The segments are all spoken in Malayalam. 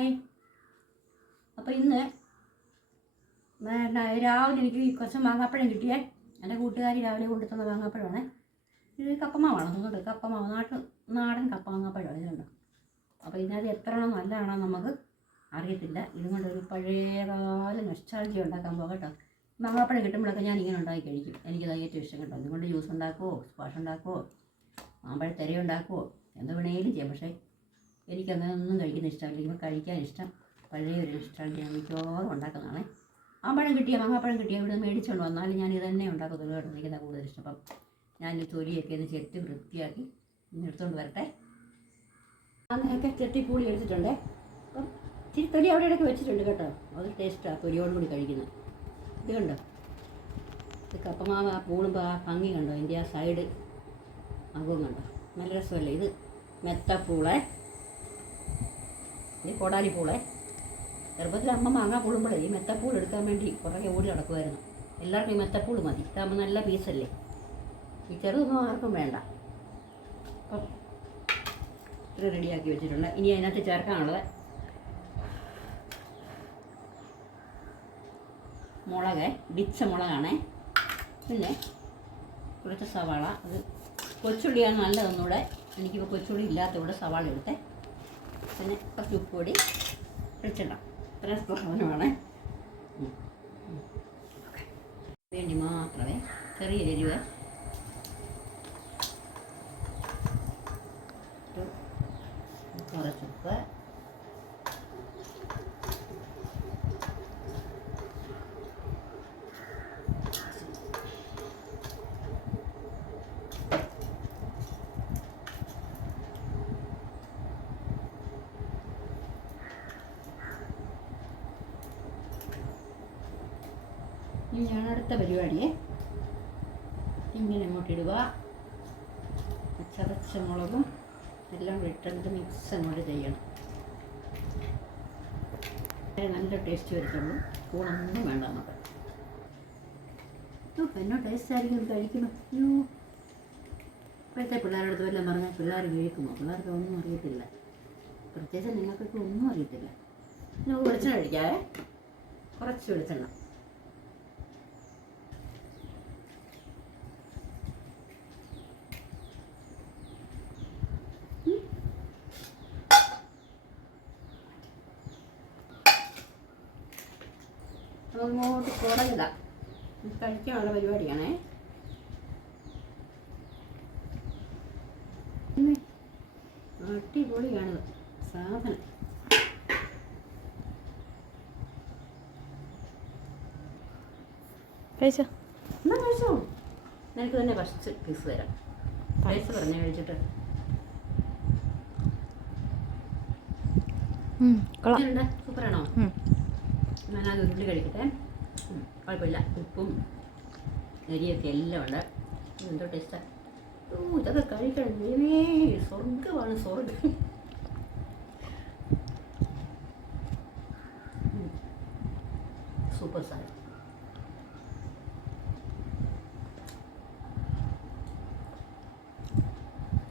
ഹായ്. അപ്പോൾ ഇന്ന് രാവിലെ എനിക്ക് കുറച്ച് മാങ്ങാപ്പഴം കിട്ടിയേ. എൻ്റെ കൂട്ടുകാരി രാവിലെ കൊണ്ടുതന്ന മാങ്ങാപ്പഴമാണ്. ഇത് കപ്പമാവാണ്, അതുകൊണ്ട് കപ്പമാവ് നാടൻ കപ്പ മാങ്ങാപ്പഴം ഇതുണ്ട്. അപ്പോൾ ഇതിനകത്ത് എത്ര എണ്ണം നല്ലതാണോ നമുക്ക് അറിയത്തില്ല. ഇതും കൊണ്ടൊരു പഴയകാല നൊസ്റ്റാൾജി ഉണ്ടാക്കാൻ പോകാം കേട്ടോ. മാങ്ങാപ്പഴം കിട്ടുമ്പോഴൊക്കെ ഞാൻ ഇങ്ങനെ ഉണ്ടാക്കി കഴിക്കും. എനിക്കത് ഏറ്റവും ഇഷ്ടം കേട്ടോ. ഇതുകൊണ്ട് ജ്യൂസ് ഉണ്ടാക്കുമോ, സ്ക്വാഷ് ഉണ്ടാക്കുമോ, മാമ്പഴത്തെര ഉണ്ടാക്കുമോ, എന്ത് വേണേലും ചെയ്യാം. പക്ഷേ എനിക്കങ്ങനെ ഒന്നും കഴിക്കുന്ന ഇഷ്ടമല്ല. ഇപ്പോൾ കഴിക്കാൻ ഇഷ്ടം പഴയൊരു നൊസ്റ്റാൾജി മിക്കവാറും ഉണ്ടാക്കുന്നതാണേ. മാമ്പഴം കിട്ടിയ മാങ്ങാപ്പഴം കിട്ടിയ ഇവിടെ മേടിച്ചുകൊണ്ട് വന്നാലും ഞാൻ ഇത് തന്നെ ഉണ്ടാക്കത്തുള്ളൂ കേട്ടോ. എനിക്കതാണ് കൂടുതൽ ഇഷ്ടം. അപ്പം ഞാൻ തൊലിയൊക്കെ ഒന്ന് ചെത്തി വൃത്തിയാക്കി എടുത്തുകൊണ്ട് വരട്ടെ. അങ്ങനെയൊക്കെ ചെത്തിപ്പൂളി എടുത്തിട്ടുണ്ട്. അപ്പം ഇച്ചിരി തൊലി അവിടെ ഇടയ്ക്ക് വെച്ചിട്ടുണ്ട് കേട്ടോ. അത് ടേസ്റ്റാണ് തൊലിയോട് കൂടി കഴിക്കുന്നത്. ഇത് കണ്ടോ, ഇത് കപ്പമാവ് ആ പൂളുമ്പോൾ ആ ഭംഗി കണ്ടോ, ഇതിൻ്റെ ആ സൈഡ് അകവും കണ്ടോ, നല്ല രസമല്ലേ. ഇത് മെത്തപ്പൂളെ, ഇത് കോടാലിപ്പൂളെ. ചെറുപ്പത്തിൽ അമ്മ മാങ്ങ പൂളുമ്പോഴേ ഈ മെത്തപ്പൂൾ എടുക്കാൻ വേണ്ടി കുറേ ഓടി നടക്കുമായിരുന്നു. എല്ലാവർക്കും ഈ മെത്തപ്പൂൾ മതി, ഇതാകുമ്പോൾ നല്ല പീസല്ലേ. ഈ ചെറുതൊന്നും ആർക്കും വേണ്ട. അപ്പം ഇത് റെഡിയാക്കി വെച്ചിട്ടുണ്ട്. ഇനി അതിനകത്ത് ചേർക്കാനുള്ളത് മുളക്, ഡിച്ച മുളകാണേ. പിന്നെ കുറച്ച് സവാള, അത് കൊച്ചുള്ളിയാണ് നല്ലതൊന്നുകൂടെ. എനിക്കിപ്പോൾ കൊച്ചുള്ളി ഇല്ലാത്തവിടെ സവാള എടുത്തേ. പിന്നെ കുറച്ച് ഉപ്പ് പൊടി, വെളിച്ചെണ്ണ, ഇത്ര സാധനമാണ് വേണ്ടി മാത്രമേ. ചെറിയ എരിവ്, കുറച്ചുപ്പ്, ഇനിയാണ് അടുത്ത പരിപാടിയെ. ഇങ്ങനെ അങ്ങോട്ടിടുക. ചതച്ച മുളകും എല്ലാം ഇട്ടിട്ട് മിക്സ് അങ്ങോട്ട് ചെയ്യണം. നല്ല ടേസ്റ്റ് വരത്തുള്ളൂ. കൂടൊന്നും വേണ്ട നമുക്ക്. എന്നോ ടേസ്റ്റ് ആയിരിക്കും കഴിക്കുമ്പോൾ. ഇപ്പോഴത്തെ പിള്ളേരുടെ അടുത്ത് വല്ലതും പറഞ്ഞാൽ പിള്ളേർ കഴിക്കുമോ? പിള്ളേർക്ക് ഒന്നും അറിയത്തില്ല. പ്രത്യേകിച്ച് നിങ്ങൾക്കൊക്കെ ഒന്നും അറിയത്തില്ല. നമുക്ക് വെളിച്ചെണ്ണ കഴിക്കാവേ. കുറച്ച് വെളിച്ചെണ്ണ. അങ്ങോട്ട് കുടലില്ല, കഴിക്കാനുള്ള പരിപാടിയാണേ. അടിപൊളിയാണിത് സാധനം. കഴിച്ചോ? എന്നാ കഴിച്ചോ. നിനക്ക് തന്നെ ഫസ്റ്റ് പീസ് തരാം. പൈസ പറഞ്ഞ കഴിച്ചിട്ട് സൂപ്പറാണോ? ഞാനത് ഉരുളി കഴിക്കട്ടെ. കുഴപ്പമില്ല, ഉപ്പും നെരിയൊക്കെ എല്ലാം ഉണ്ട്. എന്തോ ടേസ്റ്റാണ്. ഇതൊക്കെ കഴിക്കണം. ദൈവമേ, സ്വർഗമാണ് സ്വർഗം. സൂപ്പർ സാധനം.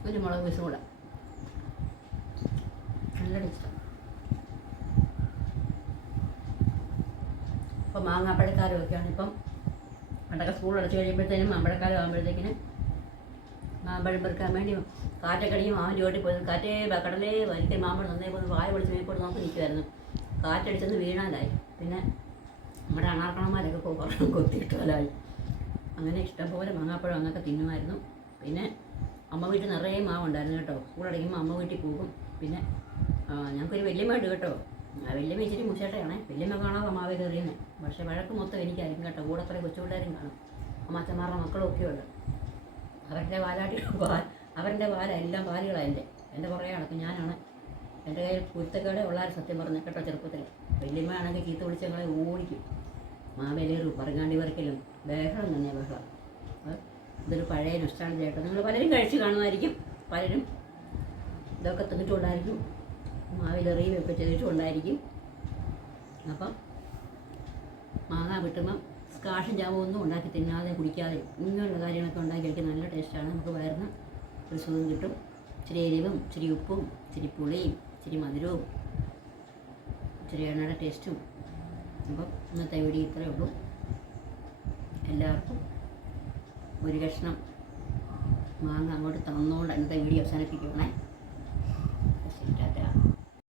ഒരു മുളക് പീസും കൂടെ നല്ല ടേസ്റ്റാണ്. ഇപ്പോൾ മാങ്ങാപ്പഴക്കാലമൊക്കെയാണ്. ഇപ്പം പണ്ടൊക്കെ സ്കൂൾ അടച്ചു കഴിയുമ്പോഴത്തേനും മാമ്പഴക്കാലം ആകുമ്പോഴത്തേക്കിന് മാമ്പഴം പെറുക്കാൻ വേണ്ടി കാറ്റക്കടിയും മാവിൻ ചുവട്ടിൽ പോയി കാറ്റേ കടലേ ഒരിക്കൽ മാമ്പഴം നന്നേ പോയി വായ പൊളിച്ച് മേപ്പോട്ട് നോക്കി നിൽക്കുമായിരുന്നു. കാറ്റടിച്ചെന്ന് വീണാലായി. പിന്നെ നമ്മുടെ അണാർക്കണന്മാരൊക്കെ കൊത്തിയിട്ടാലായി. അങ്ങനെ ഇഷ്ടംപോലെ മാങ്ങാപ്പഴം അങ്ങനെയൊക്കെ തിന്നുമായിരുന്നു. പിന്നെ അമ്മ വീട്ടിൽ നിറയെ മാവുണ്ടായിരുന്നു കേട്ടോ. സ്കൂൾ അടയ്ക്കുമ്പോൾ അമ്മ വീട്ടിൽ പോകും. പിന്നെ ഞങ്ങൾക്കൊരു വല്യമ്മ ഉണ്ട് കേട്ടോ. വല്യമ്മ ഇച്ചിരി മുച്ചേട്ടയാണേ. വല്യമ്മ കാണാതെ മാവ് കയറിയുന്നത്. പക്ഷേ വഴക്ക് മൊത്തം എനിക്കായിരിക്കും കേട്ടോ. കൂടെ കുറേ കൊച്ചുപിള്ളേരും കാണും. അമ്മച്ചന്മാരുടെ മക്കളൊക്കെ ഉണ്ട്. അവരുടെ എല്ലാം പാലുകളാണ് എൻ്റെ കുറേ നടക്കും. ഞാനാണ് എൻ്റെ കയ്യിൽ കുരുത്തക്കേടെ ഉള്ളാരും സത്യം പറഞ്ഞു കേട്ടോ. ചെറുപ്പത്തിൽ വല്യമ്മ ആണെങ്കിൽ ചീത്ത വിളിച്ച് ഞങ്ങളെ ഓടിക്കും. മാവേലേറും പറങ്ങാണ്ടി വരക്കലും ബഹളം തന്നെ ബഹളം. ഇതൊരു പഴയ നൊസ്റ്റാൾജി ആയിട്ട് നിങ്ങൾ പലരും കഴിച്ച് കാണുമായിരിക്കും. പലരും ഇതൊക്കെ തിന്നിട്ടുണ്ടായിരിക്കും. മാവിലെറിയും ഒക്കെ ചെയ്തിട്ടുണ്ടായിരിക്കും. അപ്പം മാങ്ങ വിട്ടുമ്പം സ്കാഷും ജാമും ഒന്നും ഉണ്ടാക്കി തിന്നാതെ കുടിക്കാതെ ഇങ്ങനെയുള്ള കാര്യങ്ങളൊക്കെ ഉണ്ടാക്കി കഴിക്കാൻ നല്ല ടേസ്റ്റാണ്. നമുക്ക് വയറിന് ഒരു സുഖം കിട്ടും. ഇച്ചിരി എരിവും ഇച്ചിരി ഉപ്പും ഇച്ചിരി പുളിയും ഇച്ചിരി മധുരവും ഇച്ചിരി എണ്ണയുടെ ടേസ്റ്റും. അപ്പം ഇന്നത്തെ വീഡിയോ ഇത്രയേ ഉള്ളൂ. എല്ലാവർക്കും ഒരു കഷ്ണം മാങ്ങ അങ്ങോട്ട് തന്നുകൊണ്ട് ഇന്നത്തെ വീഡിയോ അവസാനിപ്പിക്കുകയാണേ.